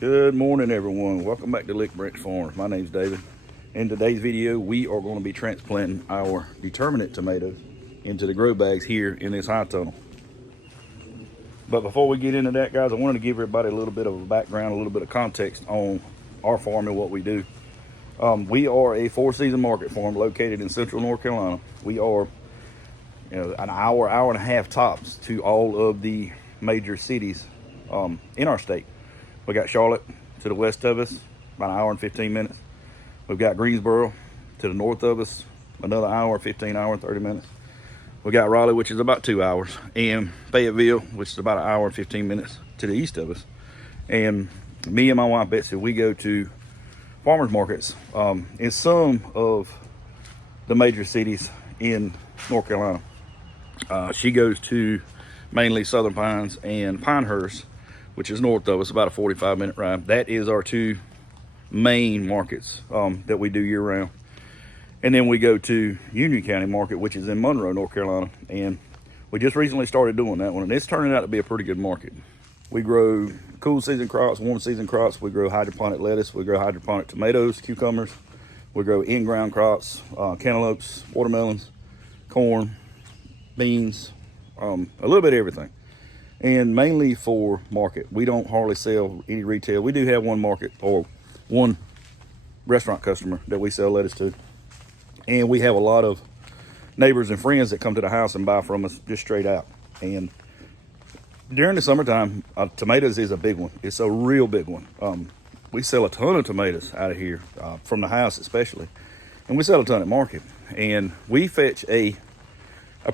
Good morning, everyone. Welcome back to Lick Branch Farms. My name's David. In today's video, we are going to be transplanting our Determinate tomatoes into the grow bags here in this high tunnel. But before we get into that, guys, I wanted to give everybody a little bit of a background, a little bit of context on our farm and what we do. We are a four-season market farm located in central North Carolina. We are an hour and a half tops to all of the major cities in our state. We got Charlotte to the west of us, about an hour and 15 minutes. We've got Greensboro to the north of us, another hour, 15 hours, 30 minutes. We got Raleigh, which is about 2 hours, and Fayetteville, which is about an hour and 15 minutes to the east of us. And me and my wife, Betsy, we go to farmers markets in some of the major cities in North Carolina. She goes to mainly Southern Pines and Pinehurst, which is north of us, about a 45-minute ride. That is our two main markets that we do year round. And then we go to Union County Market, which is in Monroe, North Carolina. And we just recently started doing that one, and it's turning out to be a pretty good market. We grow cool season crops, warm season crops. We grow hydroponic lettuce. We grow hydroponic tomatoes, cucumbers. We grow in-ground crops, cantaloupes, watermelons, corn, beans, a little bit of everything. And mainly for market. We don't hardly sell any retail. We do have one market or one restaurant customer that we sell lettuce to. And we have a lot of neighbors and friends that come to the house and buy from us just straight out. And during the summertime, tomatoes is a big one. It's a real big one. We sell a ton of tomatoes out of here, from the house especially. And we sell a ton at market. And we fetch a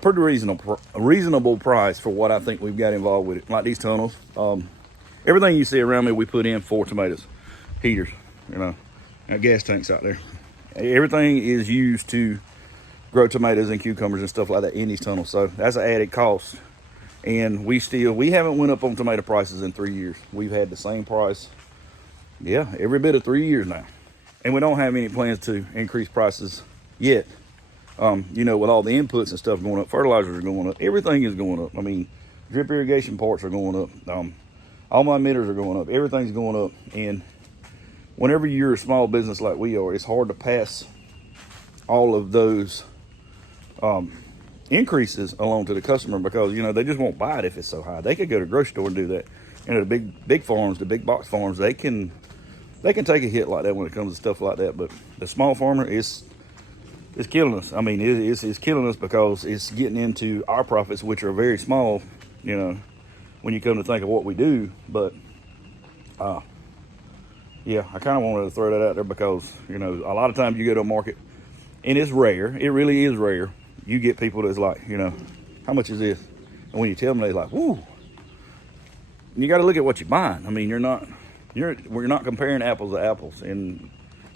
pretty reasonable price for what I think we've got involved with it. Like these tunnels, everything you see around me, we put in for tomatoes, heaters, gas tanks out there. Everything is used to grow tomatoes and cucumbers and stuff like that in these tunnels. So that's an added cost. And we haven't went up on tomato prices in 3 years. We've had the same price, every bit of 3 years now. And we don't have any plans to increase prices yet. With all the inputs and stuff going up, fertilizers are going up, everything is going up. I mean, drip irrigation parts are going up. All my emitters are going up. Everything's going up. And whenever you're a small business like we are, it's hard to pass all of those increases along to the customer because, they just won't buy it if it's so high. They could go to the grocery store and do that. The big farms, the big box farms, they can take a hit like that when it comes to stuff like that. But the small farmer it's killing us. I mean, it's killing us because it's getting into our profits, which are very small, when you come to think of what we do. But, I kind of wanted to throw that out there because, a lot of times you go to a market, and it's rare. It really is rare. You get people that's like, how much is this? And when you tell them, they're like, woo. And you got to look at what you're buying. I mean, we're not comparing apples to apples. And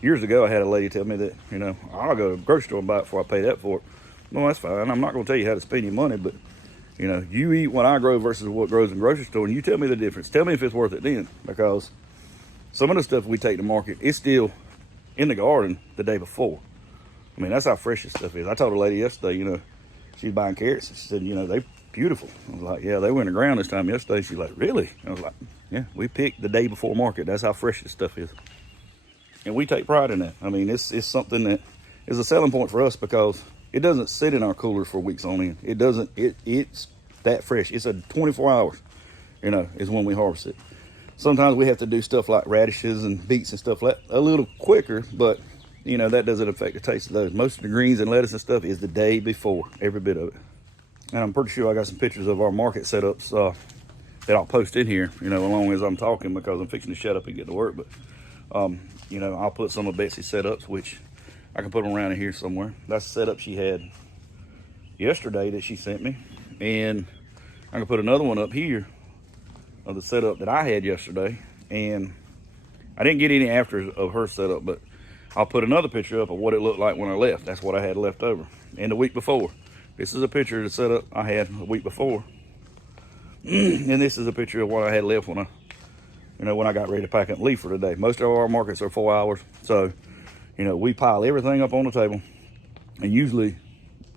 years ago, I had a lady tell me that, I'll go to the grocery store and buy it before I pay that for it. No, that's fine. I'm not going to tell you how to spend your money, but, you eat what I grow versus what grows in the grocery store, and you tell me the difference. Tell me if it's worth it then, because some of the stuff we take to market is still in the garden the day before. I mean, that's how fresh this stuff is. I told a lady yesterday, she's buying carrots. She said, they beautiful. I was like, yeah, they were in the ground this time yesterday. She's like, really? I was like, yeah, we picked the day before market. That's how fresh this stuff is. And we take pride in that. I mean, it's something that is a selling point for us because it doesn't sit in our coolers for weeks on end. It's that fresh. It's a 24 hours, is when we harvest it. Sometimes we have to do stuff like radishes and beets and stuff like that a little quicker, but, that doesn't affect the taste of those. Most of the greens and lettuce and stuff is the day before, every bit of it. And I'm pretty sure I got some pictures of our market setups that I'll post in here, along as I'm talking because I'm fixing to shut up and get to work. But I'll put some of Betsy's setups, which I can put them around in here somewhere. That's the setup she had yesterday that she sent me. And I can put another one up here of the setup that I had yesterday. And I didn't get any afters of her setup, but I'll put another picture up of what it looked like when I left. That's what I had left over. And the week before. This is a picture of the setup I had a week before. And this is a picture of what I had left when I got ready to pack up and leave for today. Most of our markets are 4 hours. So, we pile everything up on the table. And usually,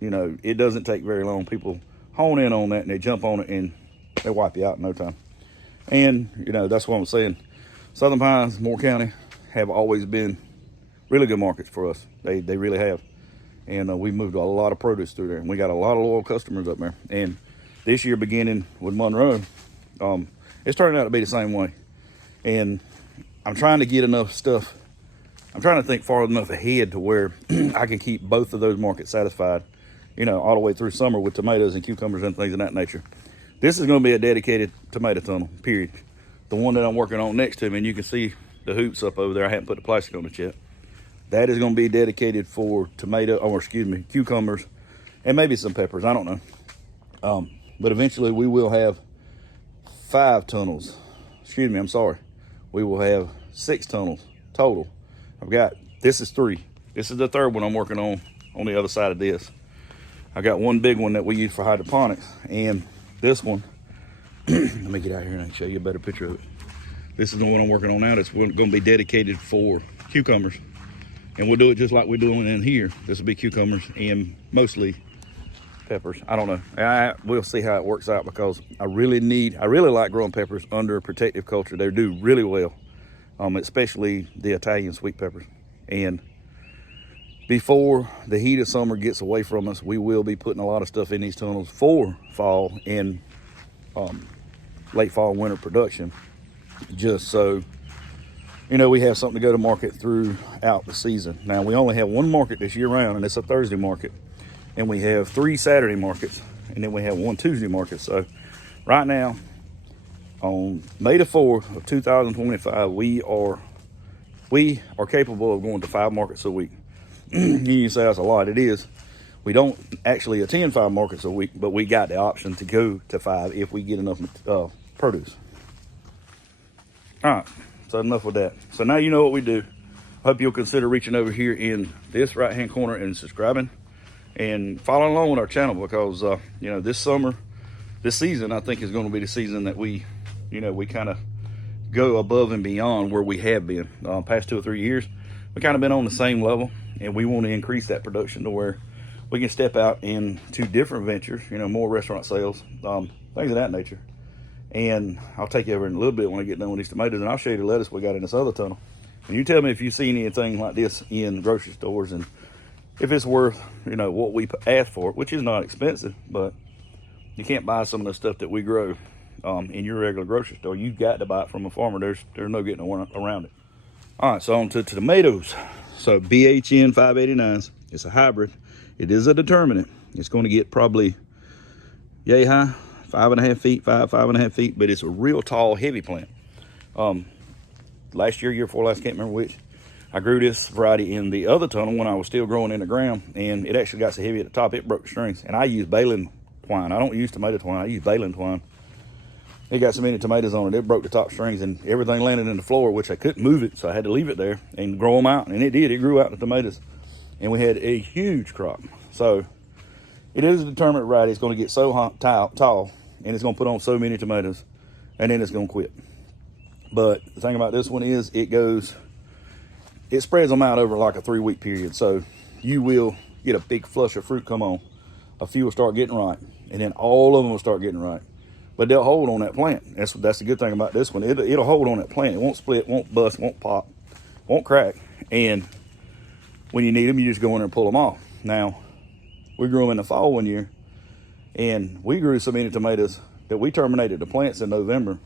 it doesn't take very long. People hone in on that and they jump on it and they wipe you out in no time. And, that's what I'm saying. Southern Pines, Moore County have always been really good markets for us. They really have. And we moved a lot of produce through there, and we got a lot of loyal customers up there. And this year, beginning with Monroe, it's turning out to be the same way. And I'm trying to get enough stuff. I'm trying to think far enough ahead to where I can keep both of those markets satisfied, you know, all the way through summer with tomatoes and cucumbers and things of that nature. This is going to be a dedicated tomato tunnel, period. The one that I'm working on next to me, and you can see the hoops up over there. I haven't put the plastic on it yet. That is going to be dedicated for cucumbers, and maybe some peppers. I don't know. But eventually we will have 5 tunnels. We will have 6 tunnels total. This is 3. This is the 3rd one I'm working on the other side of this. I got one big one that we use for hydroponics, and this one, let me get out here and I can show you a better picture of it. This is the one I'm working on now. That's going to be dedicated for cucumbers. And we'll do it just like we're doing in here. This will be cucumbers and mostly peppers. I don't know. We'll see how it works out, because I really like growing peppers under protective culture. They do really well, especially the Italian sweet peppers. And before the heat of summer gets away from us, we will be putting a lot of stuff in these tunnels for fall and late fall, winter production, just so you know, we have something to go to market throughout the season. Now, we only have one market this year round, and it's a Thursday market. And we have 3 Saturday markets, and then we have 1 Tuesday market. So right now, on May the 4th of 2025, we are capable of going to 5 markets a week. You say that's a lot. It is. We don't actually attend 5 markets a week, but we got the option to go to 5 if we get enough produce. All right. So enough with that. So now you know what we do. Hope you'll consider reaching over here in this right hand corner and subscribing and following along with our channel, because you know, this season I think is going to be the season that we kind of go above and beyond where we have been past 2 or 3 years. We kind of been on the same level, and we want to increase that production to where we can step out into different ventures, you know, more restaurant sales, things of that nature. And I'll take you over in a little bit when I get done with these tomatoes, and I'll show you the lettuce we got in this other tunnel. And you tell me if you see anything like this in grocery stores, and if it's worth, you know, what we ask for, which is not expensive, but you can't buy some of the stuff that we grow in your regular grocery store. You've got to buy it from a farmer. There's no getting around it. All right, so on to tomatoes. So BHN 589s. It's a hybrid. It is a determinate. It's going to get probably yay high. 5.5 feet, 5.5 feet, but it's a real tall, heavy plant. Last year before last, can't remember which, I grew this variety in the other tunnel when I was still growing in the ground, and it actually got so heavy at the top, it broke the strings. And I use baling twine. I don't use tomato twine, I use baling twine. It got so many tomatoes on it, it broke the top strings, and everything landed in the floor, which I couldn't move it, so I had to leave it there and grow them out. And it did, it grew out the tomatoes. And we had a huge crop. So it is a determinate variety. It's going to get so tall, and it's going to put on so many tomatoes, and then it's going to quit. But the thing about this one is it spreads them out over like a 3-week period. So you will get a big flush of fruit come on. A few will start getting ripe, and then all of them will start getting ripe. But they'll hold on that plant. That's the good thing about this one. It'll hold on that plant. It won't split, won't bust, won't pop, won't crack. And when you need them, you just go in there and pull them off. Now, we grew them in the fall one year, and we grew so many tomatoes that we terminated the plants in November,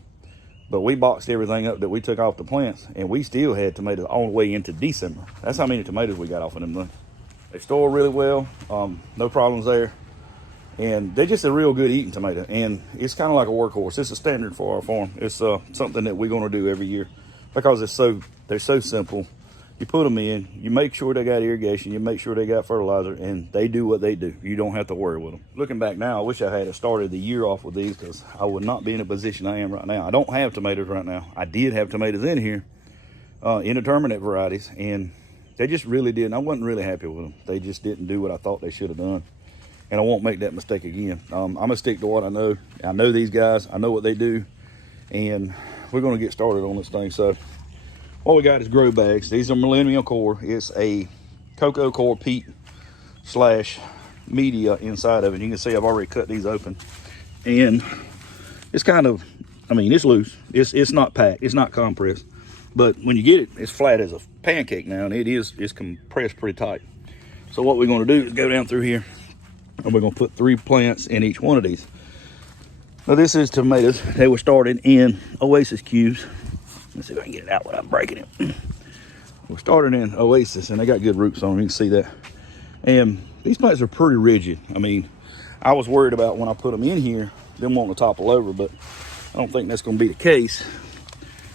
but we boxed everything up that we took off the plants, and we still had tomatoes all the way into December. That's how many tomatoes we got off of them things. They store really well, no problems there, and they're just a real good eating tomato, and it's kind of like a workhorse. It's a standard for our farm. It's something that we're going to do every year because they're so simple. You put them in, you make sure they got irrigation, you make sure they got fertilizer, and they do what they do. You don't have to worry with them. Looking back now, I wish I had started the year off with these, because I would not be in a position I am right now. I don't have tomatoes right now. I did have tomatoes in here, indeterminate varieties, and they just really didn't. I wasn't really happy with them. They just didn't do what I thought they should have done, and I won't make that mistake again. I'm going to stick to what I know. I know these guys. I know what they do, and we're going to get started on this thing. So what we got is grow bags. These are Millennium Core. It's a cocoa core peat / media inside of it. You can see I've already cut these open, and it's kind of, I mean, it's loose. It's not packed. It's not compressed. But when you get it, it's flat as a pancake now, and it's compressed pretty tight. So what we're going to do is go down through here, and we're going to put 3 plants in each one of these. Now this is tomatoes. They were started in Oasis cubes. Let's see if I can get it out without breaking it. We're started in Oasis, and they got good roots on them. You can see that. And these plants are pretty rigid. I mean, I was worried about when I put them in here, them wanting to topple over, but I don't think that's going to be the case.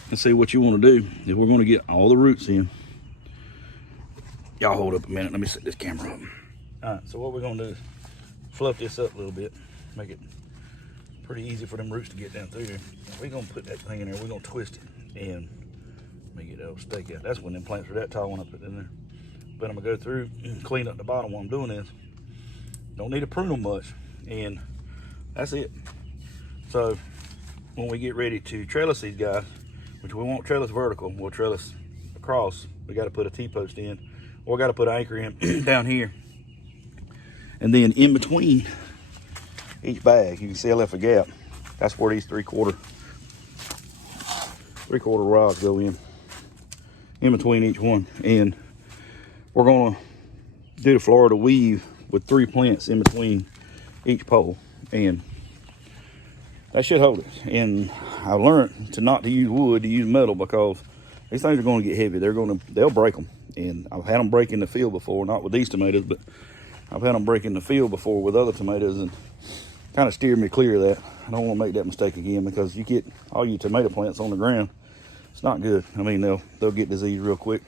And see, what you want to do is we're going to get all the roots in. Y'all hold up a minute. Let me set this camera up. All right, so what we're going to do is fluff this up a little bit, make it pretty easy for them roots to get down through there. We're going to put that thing in there. We're going to twist it and make it stake out. That's when them plants are that tall when I put it in there. But I'm going to go through and clean up the bottom while I'm doing this. Don't need to prune them much. And that's it. So when we get ready to trellis these guys, which we won't trellis vertical, we'll trellis across. We got to put a T-post in, or got to put an anchor in down here. And then in between each bag, you can see I left a gap. That's where these three-quarter rods go in between each one. And we're gonna do the Florida weave with 3 plants in between each pole, and that should hold it. And I learned to use wood, to use metal, because these things are going to get heavy. They'll break them. And I've had them break in the field before, not with these tomatoes, but I've had them break in the field before with other tomatoes, and kind of steered me clear of that. I don't want to make that mistake again, because you get all your tomato plants on the ground, it's not good. I mean, they'll get disease real quick.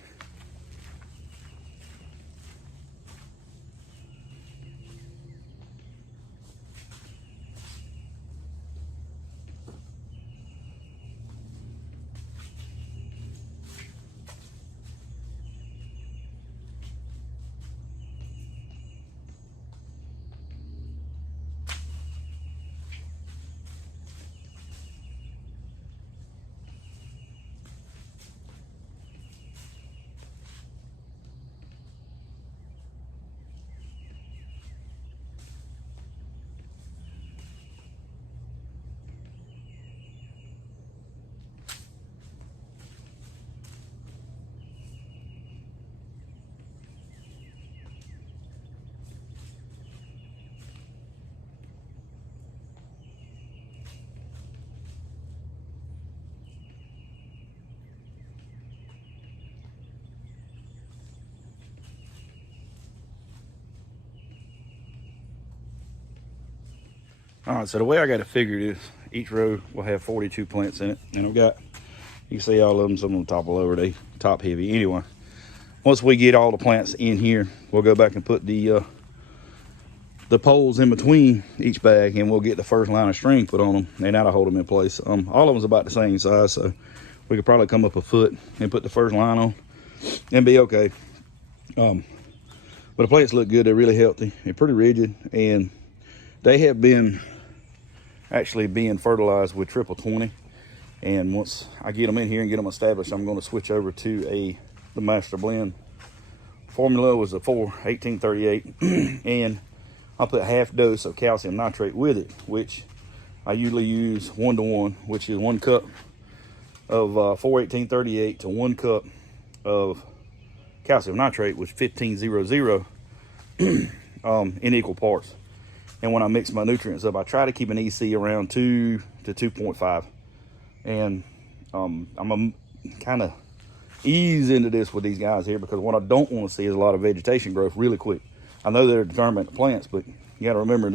All right, so the way I got it figured is each row will have 42 plants in it. And I've got, you can see all of them, some of them topple over, they top heavy. Anyway, once we get all the plants in here, we'll go back and put the poles in between each bag, and we'll get the first line of string put on them, and that'll hold them in place. All of them's about the same size, so we could probably come up a foot and put the first line on and be okay. But the plants look good. They're really healthy. They're pretty rigid, and they have been actually being fertilized with triple 20. And once I get them in here and get them established, I'm going to switch over to the master blend. Formula was a 4-1838, and I'll put half dose of calcium nitrate with it, which I usually use 1-to-1, which is 1 cup of 4-1838 to 1 cup of calcium nitrate, which 1500 in equal parts. And when I mix my nutrients up, I try to keep an EC around 2 to 2.5. And I'm kind of ease into this with these guys here, because what I don't want to see is a lot of vegetation growth really quick. I know they're determinate plants, but you got to remember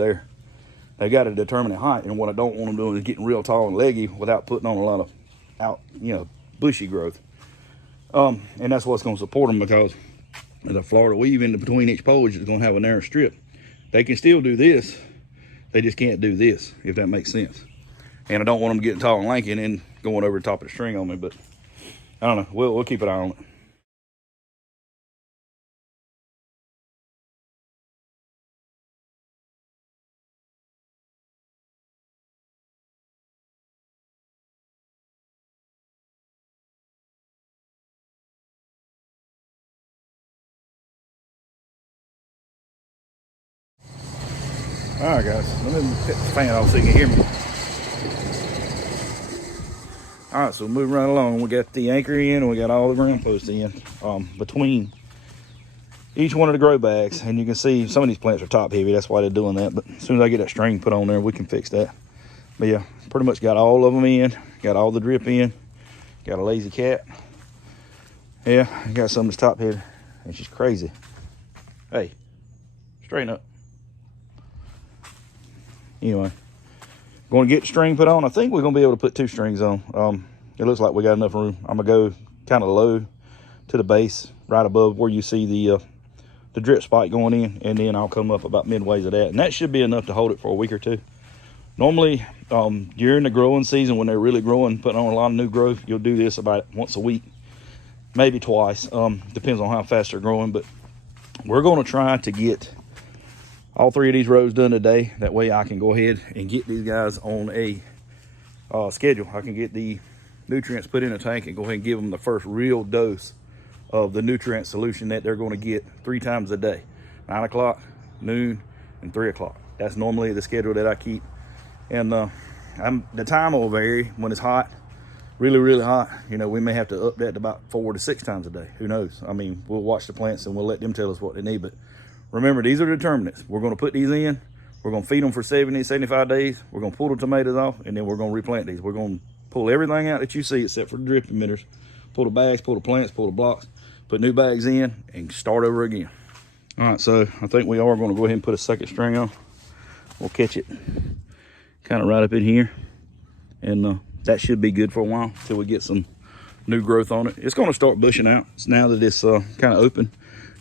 they got a determinate height. And what I don't want them doing is getting real tall and leggy without putting on a lot of bushy growth. And that's what's going to support them, because the Florida weave in between each pole is going to have a narrow strip. They can still do this, they just can't do this, if that makes sense. And I don't want them getting tall and lanky and then going over the top of the string on me, but I don't know, we'll keep an eye on it. All right, guys, let me put the fan off so you can hear me. All right, so moving right along, we got the anchor in and we got all the ground posts in between each one of the grow bags. And you can see some of these plants are top heavy. That's why they're doing that. But as soon as I get that string put on there, we can fix that. But yeah, pretty much got all of them in. Got all the drip in. Got a lazy cat. Yeah, I got some that's top heavy. And she's crazy. Hey, straighten up. Anyway, going to get the string put on. I think we're going to be able to put 2 strings on. It looks like we got enough room. I'm going to go kind of low to the base, right above where you see the drip spike going in, and then I'll come up about midways of that. And that should be enough to hold it for a week or 2. Normally, during the growing season, when they're really growing, putting on a lot of new growth, you'll do this about once a week, maybe twice. Depends on how fast they're growing, but we're going to try to get all 3 of these rows done today. That way I can go ahead and get these guys on a schedule. I can get the nutrients put in a tank and go ahead and give them the first real dose of the nutrient solution that they're going to get 3 times a day: 9 o'clock, noon, and 3 o'clock. That's normally the schedule that I keep. And the time will vary. When it's hot, really hot, you know, we may have to up that to about 4 to 6 times a day. Who knows? I mean, we'll watch the plants and we'll let them tell us what they need. But remember, these are determinants. We're going to put these in. We're going to feed them for 70, 75 days. We're going to pull the tomatoes off, and then we're going to replant these. We're going to pull everything out that you see except for the drip emitters. Pull the bags, pull the plants, pull the blocks, put new bags in, and start over again. All right, so I think we are going to go ahead and put a second string on. We'll catch it kind of right up in here, and that should be good for a while until we get some new growth on it. It's going to start bushing out. So now that it's kind of open,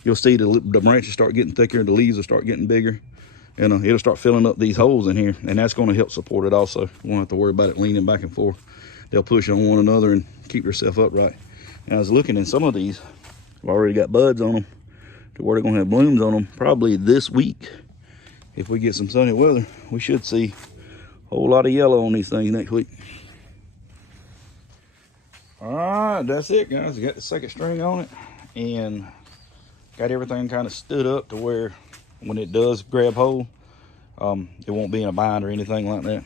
you'll see the branches start getting thicker, the leaves will start getting bigger, and it'll start filling up these holes in here, and that's going to help support it also. You won't have to worry about it leaning back and forth. They'll push on one another and keep themselves upright. And I was looking, in some of these, I've already got buds on them to where they're going to have blooms on them probably this week. If we get some sunny weather, we should see a whole lot of yellow on these things next week. All right, that's it, guys. I got the second string on it and got everything kind of stood up to where when it does grab hold, it won't be in a bind or anything like that.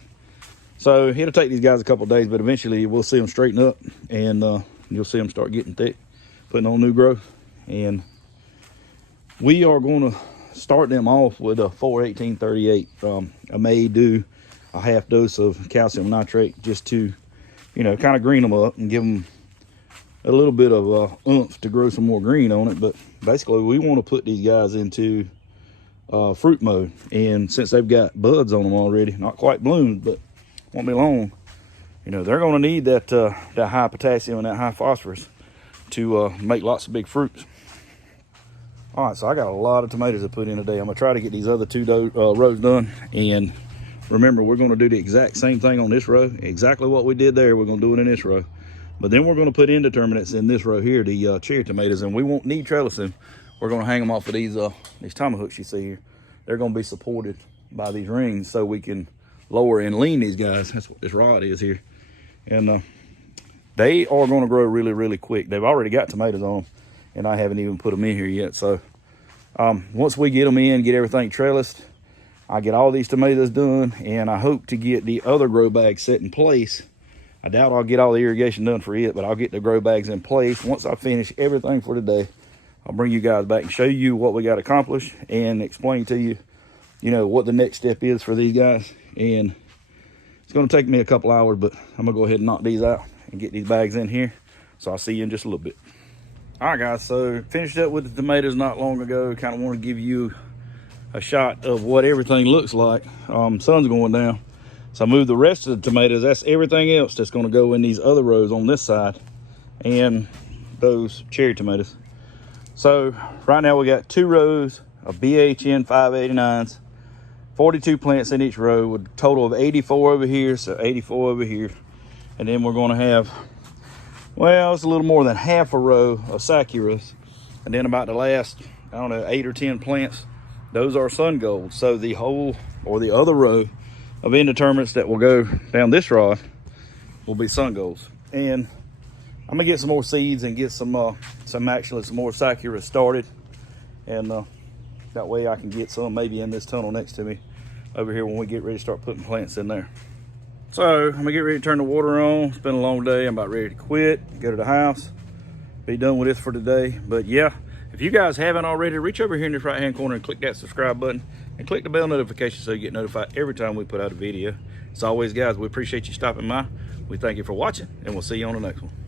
So it'll take these guys a couple of days, but eventually we'll see them straighten up, and you'll see them start getting thick, putting on new growth. And we are going to start them off with a 4-18-38. I may do a half dose of calcium nitrate just to, you know, kind of green them up and give them a little bit of oomph to grow some more green on it. But basically we want to put these guys into fruit mode, and since they've got buds on them already, not quite bloomed, but won't be long, you know, they're going to need that that high potassium and that high phosphorus to make lots of big fruits. All right, so I got a lot of tomatoes to put in today. I'm gonna try to get these other 2 rows done, and remember, we're going to do the exact same thing on this row. Exactly what we did there, we're going to do it in this row. But then we're going to put indeterminates in this row here, the cherry tomatoes, and we won't need trellising. We're going to hang them off of these tomahawks you see here. They're going to be supported by these rings so we can lower and lean these guys. That's what this rod is here. And they are going to grow really quick. They've already got tomatoes on them, and I haven't even put them in here yet. So once we get them in, get everything trellised, I get all these tomatoes done, and I hope to get the other grow bags set in place. I doubt I'll get all the irrigation done for it, but I'll get the grow bags in place. Once I finish everything for today, I'll bring you guys back and show you what we got accomplished and explain to you, you know, what the next step is for these guys. And it's going to take me a couple hours, but I'm going to go ahead and knock these out and get these bags in here. So I'll see you in just a little bit. All right, guys, so finished up with the tomatoes not long ago. Kind of want to give you a shot of what everything looks like. Sun's going down, so I moved the rest of the tomatoes. That's everything else that's going to go in these other rows on this side, and those cherry tomatoes. So right now we got 2 rows of BHN 589s, 42 plants in each row, with a total of 84 over here, so 84 over here. And then we're going to have, well, it's a little more than half a row of Sakuras, and then about the last, I don't know, 8 or 10 plants, those are sun gold. So the whole, or the other row of indeterminates that will go down this rod will be sun golds. And I'm gonna get some more seeds and get some more Sakura started, and that way I can get some maybe in this tunnel next to me over here when we get ready to start putting plants in there. So I'm gonna get ready to turn the water on. It's been a long day. I'm about ready to quit, go to the house, be done with this for today. But yeah, if you guys haven't already, reach over here in this right hand corner and click that subscribe button and click the bell notification so you get notified every time we put out a video. As always, guys, we appreciate you stopping by. We thank you for watching, and we'll see you on the next one.